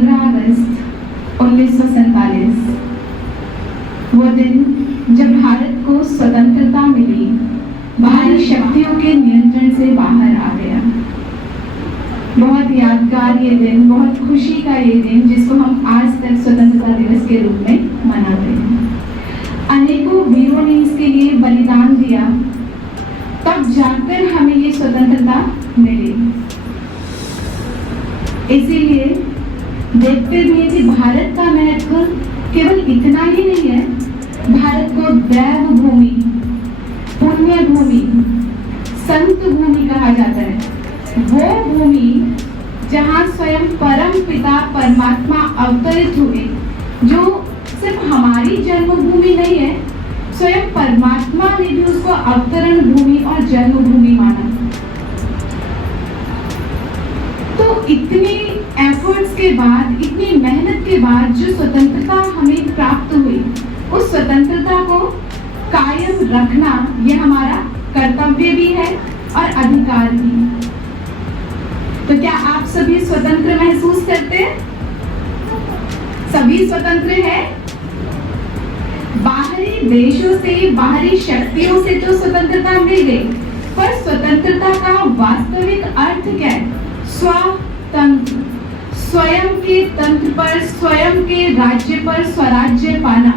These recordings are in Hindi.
15 अगस्त 1947 वो दिन जब भारत को स्वतंत्रता मिली, बाहरी शक्तियों के नियंत्रण से बाहर आ गया। बहुत यादगार ये दिन, बहुत खुशी का ये दिन, जिसको हम आज तक स्वतंत्रता दिवस के रूप में मनाते हैं। अनेकों वीरों ने इसके लिए बलिदान दिया, तब जाकर हमें ये स्वतंत्रता मिली। इसीलिए देखते भी कि भारत का महत्व केवल इतना ही नहीं है। भारत को दैव भूमि, पुण्य भूमि, संत भूमि कहा जाता है। वो भूमि जहाँ स्वयं परम पिता परमात्मा अवतरित हुए, जो सिर्फ हमारी जन्मभूमि नहीं है, स्वयं परमात्मा ने भी उसको अवतरण भूमि और जन्मभूमि माना। तो इतनी एफर्ट्स के बाद, इतनी मेहनत के बाद जो स्वतंत्रता हमें प्राप्त हुई, उस स्वतंत्रता को कायम रखना ये हमारा कर्तव्य भी है और अधिकार भी। तो क्या आप सभी स्वतंत्र महसूस करते हैं? सभी स्वतंत्र हैं? बाहरी देशों से, बाहरी शक्तियों से तो स्वतंत्रता मिल गई, पर स्वतंत्रता का वास्तविक अर्थ क्या है? स्वतंत्र, स्वयं के तंत्र पर, स्वयं के राज्य पर स्वराज्य पाना।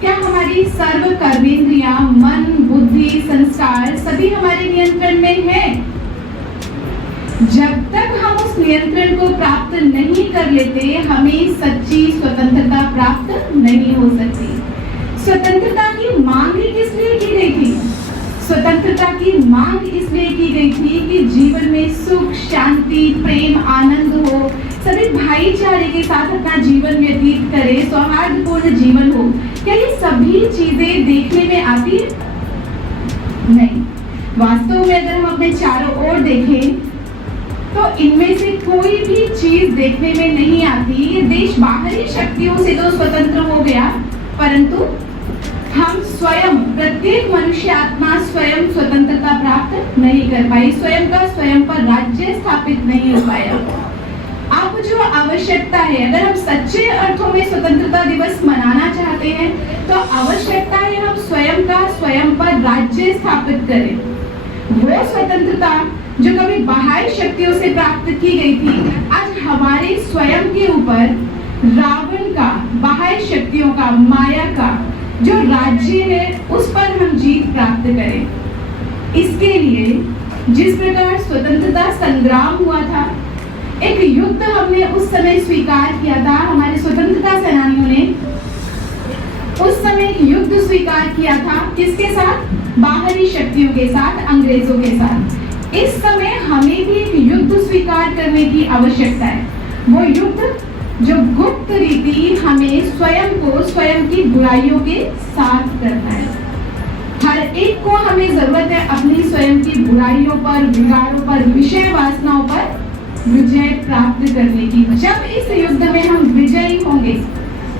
क्या हमारी सर्व कर्मेंद्रियां, मन, बुद्धि, संस्कार सभी हमारे नियंत्रण में है? जब तक हम उस नियंत्रण को प्राप्त नहीं कर लेते, हमें सच्ची स्वतंत्रता प्राप्त नहीं हो सकती। स्वतंत्रता की मांग किस लिए की गई थी? स्वतंत्रता की मांग इसलिए की गई थी कि जीवन में सुख, शांति, प्रेम, आनंद हो, सभी भाईचारे के साथ अपना जीवन व्यतीत करें, सौहार्दपूर्ण जीवन हो। क्या ये सभी चीजें देखने में आती है? नहीं। वास्तव में अगर हम अपने चारों ओर देखें तो इनमें से कोई भी चीज देखने में नहीं आती। ये देश बाहरी शक्तियों से तो स्वतंत्र हो गया, परंतु हम स्वयं, प्रत्येक मनुष्य आत्मा स्वयं स्वतंत्रता प्राप्त नहीं कर पाई, स्वयं का स्वयं पर राज्य स्थापित नहीं हो पाया। अब जो आवश्यकता है, अगर हम सच्चे अर्थों में स्वतंत्रता दिवस मनाना चाहते हैं, तो आवश्यकता है हम स्वयं का स्वयं पर राज्य स्थापित करें। वो स्वतंत्रता जो कभी बाहरी शक्तियों से प्राप्त की गई थी, आज हमारे स्वयं के ऊपर रावण का, बाहरी शक्तियों का, माया का जो राज्य है, उस पर हम जीत प्राप्त करें। इसके लिए जिस प्रकार स्वतंत्रता संग्राम हुआ था, एक युद्ध हमने उस समय स्वीकार किया था, हमारे स्वतंत्रता सेनानियों ने उस समय एक युद्ध स्वीकार किया था। किसके साथ? बाहरी शक्तियों के साथ, अंग्रेजों के साथ। इस समय हमें भी एक युद्ध स्वीकार करने की आवश्यकता है। वो युद्ध जो गुप्त रीति हमें स्वयं को, स्वयं की बुराइयों के साथ करना है। हर एक को हमें जरूरत है अपनी स्वयं की बुराइयों पर, विकारों पर, विषय वासनाओं पर विजय प्राप्त करने की। जब इस युद्ध में हम विजयी होंगे,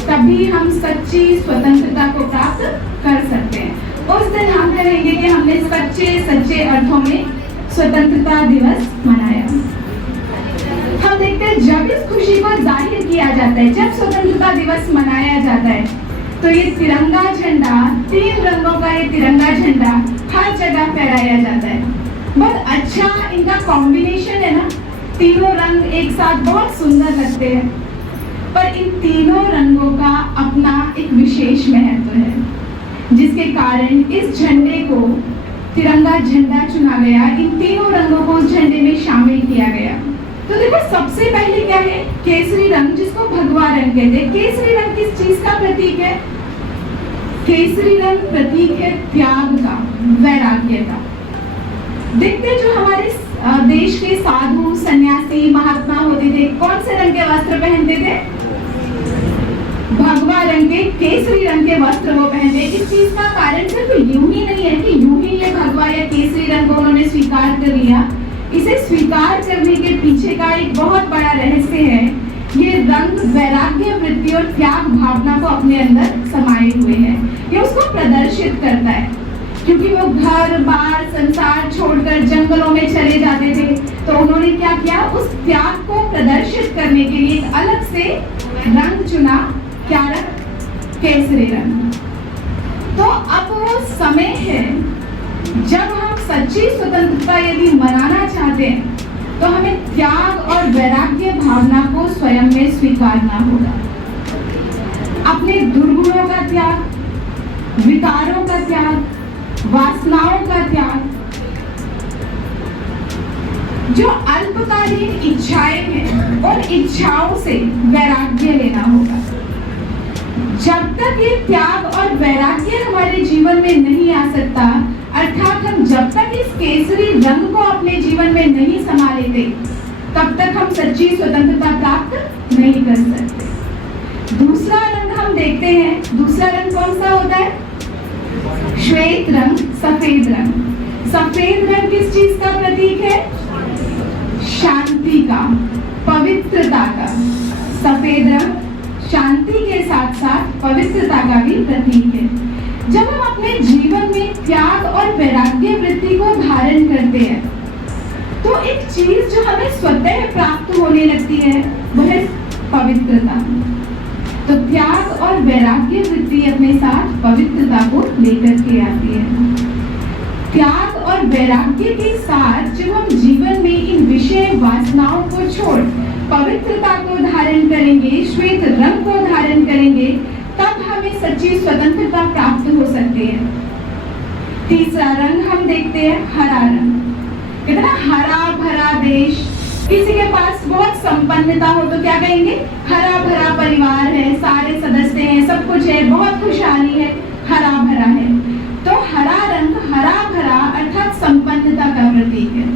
तभी हम सच्ची स्वतंत्रता को प्राप्त कर सकते हैं। उस दिन हम कहेंगे कि हमने सच्चे अर्थों में स्वतंत्रता दिवस मनाया। हम देखते हैं जब इस खुशी को जाहिर किया जाता है, जब स्वतंत्रता दिवस मनाया जाता है, तो ये तिरंगा झंडा, 3 रंगों का ये तिरंगा झंडा हर जगह फहराया जाता है। बहुत अच्छा इनका कॉम्बिनेशन है ना, तीनों रंग एक साथ बहुत सुंदर लगते हैं। पर इन तीनों रंगों का अपना एक विशेष महत्व है, जिसके कारण इस झंडे को तिरंगा झंडा चुना गया। इन तीनों रंगों को उस झंडे में शामिल किया गया। तो देखो, सबसे पहले क्या है? केसरी रंग, जिसको भगवा रंग कहते हैं। केसरी रंग किस चीज का प्रतीक है? केसरी रंग प्रतीक है त्याग का, वैराग्य का। देखते जो हमारे देश के साधु, सन्यासी, महात्मा होते थे, कौन से रंग के वस्त्र पहनते थे? भगवा रंग के, केसरी रंग के वस्त्र वो पहनते। इस चीज का कारण सिर्फ यूं ही नहीं है कि यूं ही ये भगवा या केसरी रंग को उन्होंने स्वीकार कर लिया। इसे स्वीकार करने के पीछे का एक बहुत बड़ा रहस्य है। ये रंग वैराग्य वृत्ति और त्याग भावना को अपने अंदर समाये हुए है। ये उसको प्रदर्शित करता है। क्योंकि वो घर बार संसार छोड़कर जंगलों में चले जाते थे, तो उन्होंने क्या किया, उस त्याग को प्रदर्शित करने के लिए एक अलग से रंग चुना। क्या रंग? केसरी रंग। तो अब वो समय है जब हम सच्ची स्वतंत्रता यदि मनाना चाहते हैं तो हमें त्याग और वैराग्य भावना को स्वयं में स्वीकारना होगा। अपने दुर्गुणों का त्याग, विकारों का त्याग, वासनाओं का त्याग, जो अल्पकालीन इच्छाएं हैं और इच्छाओं से वैराग्य लेना होगा। जब तक ये त्याग और वैराग्य हमारे जीवन में नहीं आ सकता, अर्थात हम जब तक इस केसरी रंग को अपने जीवन में नहीं समा लेते, तब तक हम सच्ची स्वतंत्रता प्राप्त नहीं कर सकते। दूसरा रंग हम देखते हैं, दूसरा रंग कौन सा होता है? श्वेत रंग, सफेद रंग। सफेद रंग किस चीज का प्रतीक है? शांति का, पवित्रता का। सफेद रंग शांति के साथ साथ पवित्रता का भी प्रतीक है। जब हम अपने जीवन में त्याग और वैराग्य वृत्ति को धारण करते हैं तो एक चीज जो हमें स्वतः प्राप्त होने लगती है वह है पवित्रता। तो त्याग और वैराग्य वृत्ति अपने साथ पवित्रता को लेकर के आती है। त्याग और वैराग्य के साथ जब हम जीवन में इन विषय वासनाओं को छोड़ पवित्रता को धारण करेंगे, श्वेत रंग को धारण करेंगे, तब हमें सच्ची स्वतंत्रता प्राप्त हो सकती है। तीसरा रंग हम देखते हैं, हरा रंग। कितना हरा भरा देश। किसी के पास बहुत संपन्नता हो तो क्या कहेंगे? हरा भरा परिवार है, सारे सदस्य हैं, सब कुछ है, बहुत खुशहाली है, हरा भरा है। तो हरा रंग हरा भरा अर्थात संपन्नता का प्रतीक है,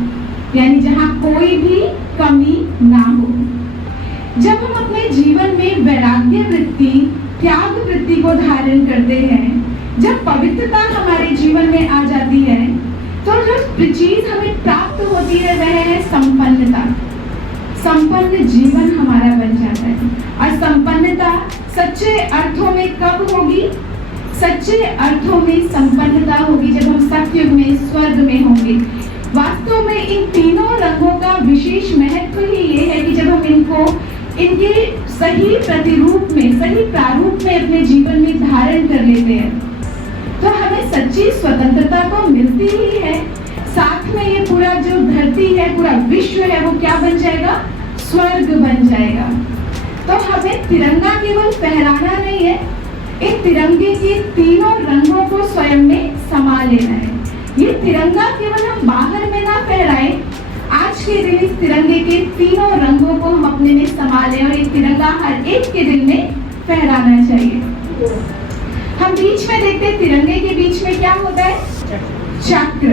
यानी जहाँ कोई भी कमी ना हो। जब हम अपने जीवन में वैराग्य वृत्ति, त्याग वृत्ति को धारण करते हैं, जब पवित्रता हमारे जीवन में आ जाती है, तो जो चीज हमें प्राप्त होती है वह है संपन्नता। संपन्न जीवन हमारा बन जाता है। और संपन्नता सच्चे अर्थों में कब होगी? सच्चे अर्थों में संपन्नता होगी जब हम सतयुग में, स्वर्ग में होंगे। वास्तव में इन तीनों रंगों का विशेष महत्व ही ये है कि जब हम इनके सही प्रतिरूप में, सही प्रारूप में अपने जीवन में धारण कर लेते हैं तो हमें सच्ची स्वतंत्रता तो मिलती ही है, साथ में ये पूरा जो धरती है, पूरा विश्व है, वो क्या बन जाएगा? स्वर्ग बन जाएगा। तो हमें तिरंगा केवल फहराना नहीं है, इन तिरंगे के तीनों रंगों को स्वयं में समा लेना है। ये तिरंगा केवल हम बाहर में ना फहराएं, आज के दिन इस तिरंगे के तीनों रंगों को हम अपने में समा लें और ये तिरंगा हर एक के दिल में फहराना चाहिए। हम बीच में देखते हैं, तिरंगे के बीच में क्या होता है? चक्र।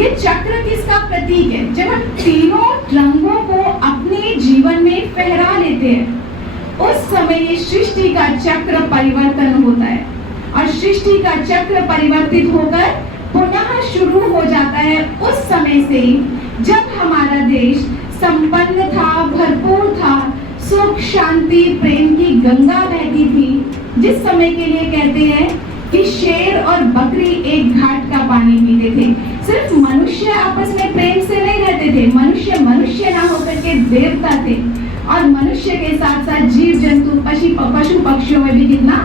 ये चक्र किसका प्रतीक है? जब हम तीनों रंगों को अपने जीवन में फहरा लेते हैं उस समय ये सृष्टि का चक्र परिवर्तन होता है और सृष्टि का चक्र परिवर्तित होकर पुनः शुरू हो जाता है उस समय से जब हमारा देश संपन्न था, भरपूर था, सुख शांति प्रेम की गंगा बहती थी। जिस समय के लिए कहते हैं कि शेर और बकरी एक घाट का पानी पीते थे। सिर्फ मनुष्य आपस में प्रेम से नहीं रहते थे, मनुष्य मनुष्य ना होकर के देवता थे और मनुष्य के साथ साथ जीव जंतु, पशु पक्षियों में भी कितना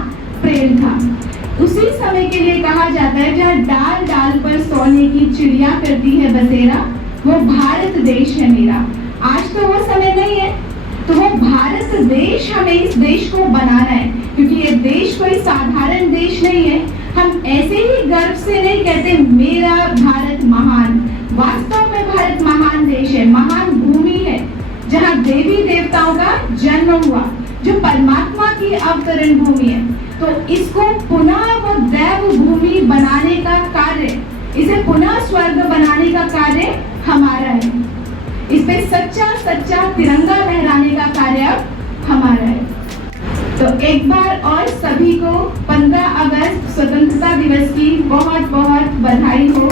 प्रेम था। उसी समय के लिए कहा जाता है जहाँ डाल डाल पर सोने की चिड़िया करती है बसेरा, वो भारत देश है मेरा। आज तो वो समय नहीं है, तो वो भारत देश, हमें इस देश को बनाना है, क्योंकि ये देश कोई साधारण देश नहीं है। हम ऐसे ही गर्व से नहीं कहते मेरा भारत महान। वास्तव में भारत महान देश है, महान भूमि है जहाँ देवी देवताओं का जन्म हुआ, जो परमात्मा की अवतरण भूमि है। तो इसको पुनः वो दैव भूमि बनाने का कार्य, इसे पुनः स्वर्ग बनाने का कार्य हमारा है। इस पे सच्चा सच्चा तिरंगा लहराने का कार्य अब हमारा है। तो एक बार और सभी को 15 अगस्त स्वतंत्रता दिवस की बहुत बहुत बधाई हो।